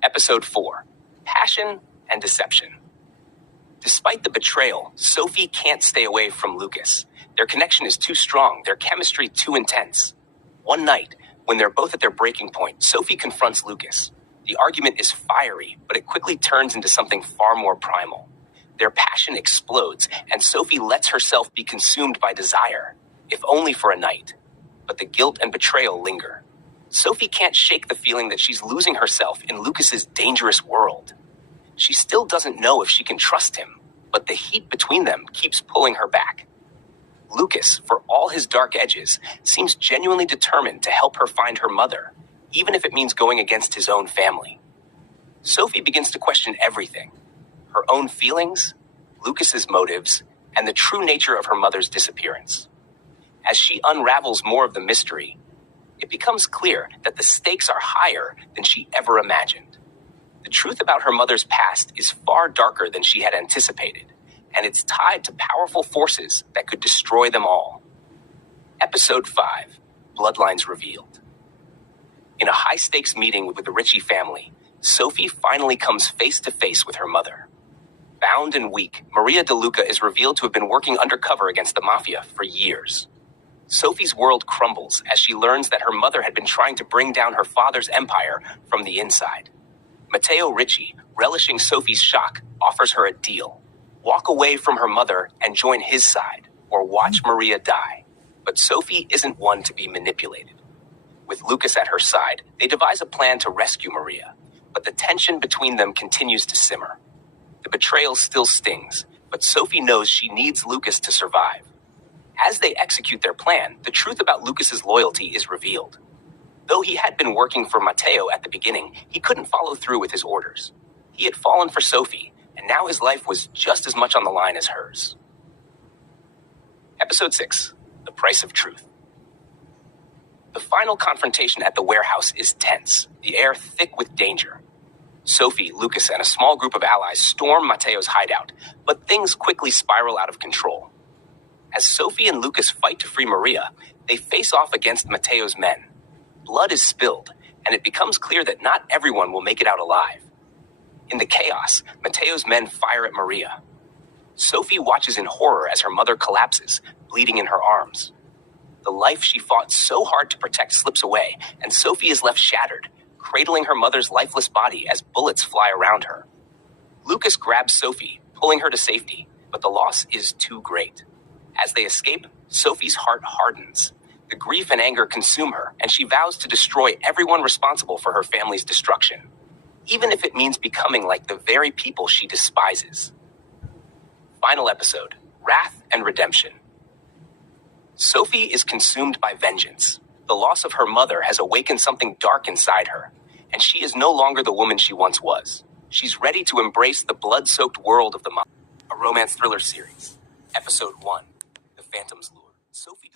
Episode 4. Passion and Deception. Despite the betrayal, Sophie can't stay away from Lucas. Their connection is too strong, their chemistry too intense. One night, when they're both at their breaking point, Sophie confronts Lucas. The argument is fiery, but it quickly turns into something far more primal. Their passion explodes, and Sophie lets herself be consumed by desire, if only for a night. But the guilt and betrayal linger. Sophie can't shake the feeling that she's losing herself in Lucas's dangerous world. She still doesn't know if she can trust him, but the heat between them keeps pulling her back. Lucas, for all his dark edges, seems genuinely determined to help her find her mother, even if it means going against his own family. Sophie begins to question everything: her own feelings, Lucas's motives, and the true nature of her mother's disappearance. As she unravels more of the mystery, it becomes clear that the stakes are higher than she ever imagined. The truth about her mother's past is far darker than she had anticipated, and it's tied to powerful forces that could destroy them all. Episode 5. Bloodlines Revealed. In a high-stakes meeting with the Ritchie family, Sophie finally comes face-to-face with her mother. Bound and weak, Maria DeLuca is revealed to have been working undercover against the mafia for years. Sophie's world crumbles as she learns that her mother had been trying to bring down her father's empire from the inside. Matteo Ritchie, relishing Sophie's shock, offers her a deal: walk away from her mother and join his side, or watch Maria die. But Sophie isn't one to be manipulated. With Lucas at her side, they devise a plan to rescue Maria, but the tension between them continues to simmer. The betrayal still stings, but Sophie knows she needs Lucas to survive. As they execute their plan, the truth about Lucas's loyalty is revealed. Though he had been working for Matteo at the beginning, he couldn't follow through with his orders. He had fallen for Sophie, and now his life was just as much on the line as hers. Episode 6. The Price of Truth. The final confrontation at the warehouse is tense, the air thick with danger. Sophie, Lucas, and a small group of allies storm Matteo's hideout, but things quickly spiral out of control. As Sophie and Lucas fight to free Maria, they face off against Matteo's men. Blood is spilled, and it becomes clear that not everyone will make it out alive. In the chaos, Matteo's men fire at Maria. Sophie watches in horror as her mother collapses, bleeding in her arms. The life she fought so hard to protect slips away, and Sophie is left shattered, cradling her mother's lifeless body as bullets fly around her. Lucas grabs Sophie, pulling her to safety, but the loss is too great. As they escape, Sophie's heart hardens. The grief and anger consume her, and she vows to destroy everyone responsible for her family's destruction, even if it means becoming like the very people she despises. Final episode: Wrath and Redemption. Sophie is consumed by vengeance. The loss of her mother has awakened something dark inside her, and she is no longer the woman she once was. She's ready to embrace the blood-soaked world of the mafia. A romance thriller series. Episode 1. The Phantom's Lure. Sophie